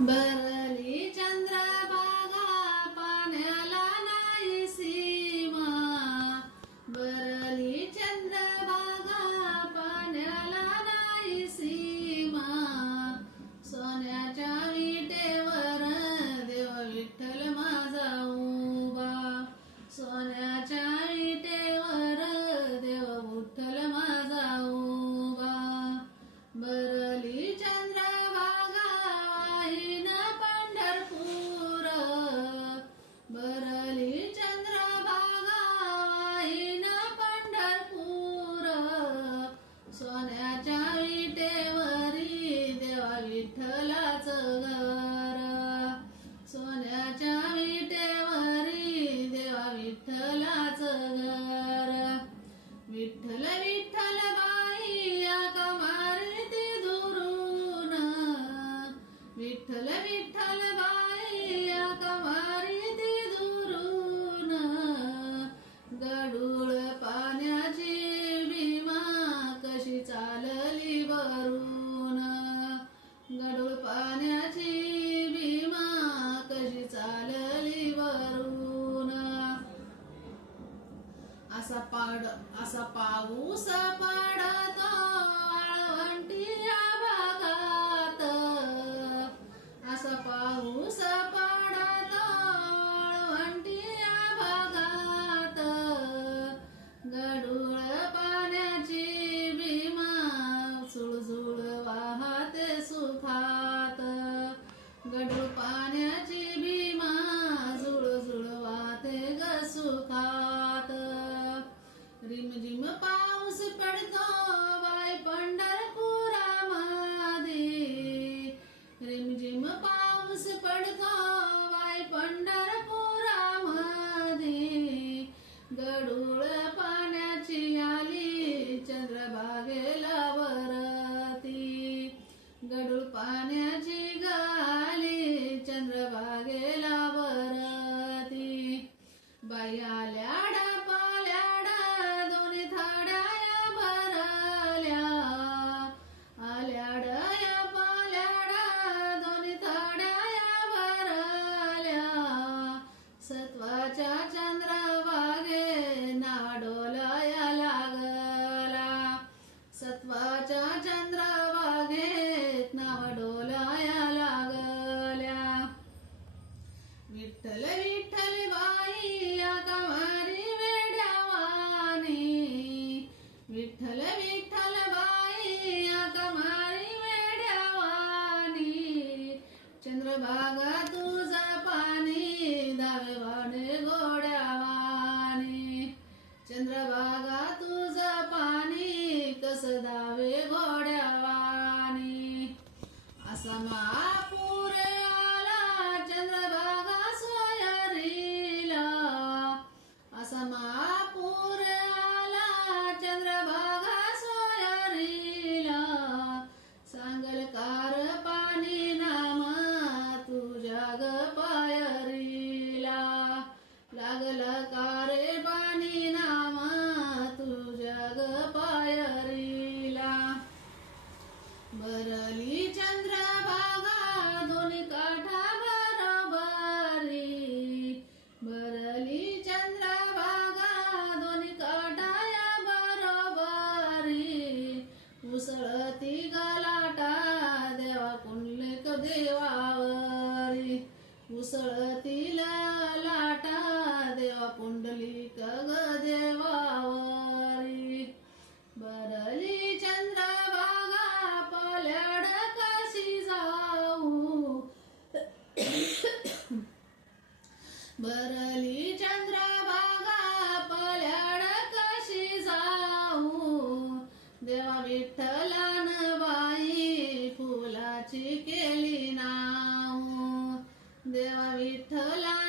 बरली चंद्रभागा पाण्याला नाही सीमा. बरली चंद्रभागा विठ्ठल विठ्ठल कमारी दुरून. गडूळ पाण्याची भीमा कशी चालली वरून. गडूळ पाण्याची भीमा कशी चालली वरून. असा पाड असा पाऊस पडतो. पाऊस पडतो बाय पंढरपुरामध्ये रिमझिम पाऊस पडतो बाय पंढरपुरामध्ये गडूळ पाण्याची आली चंद्रभागेला वरती. गडूळ पाण्याची गाली चंद्रभागेला वरती. बाई आल्या चंद्रभागा तुझा पाणी दावे वाडे गोड्यावानी चंद्रभागा तुझा पाणी कस दावे घोड्यावानी असा महापुरे आला चंद्रभागा सोयरीला. असा महापुरे आला वरली चंद्रभागा दोन काठा बरोबरी. बरली चंद्रभागा दोन काठाया बरोबरी. उसळती गलाटा देवा कुंडलिक देवावरी. उसळती लाटा देवा पुंडलिक ग देवा बरली चंद्रभागा पल्याड कशी जाऊ? देवा विठ्ठलान बाई फुलाची केली नाऊ. देवा विठ्ठला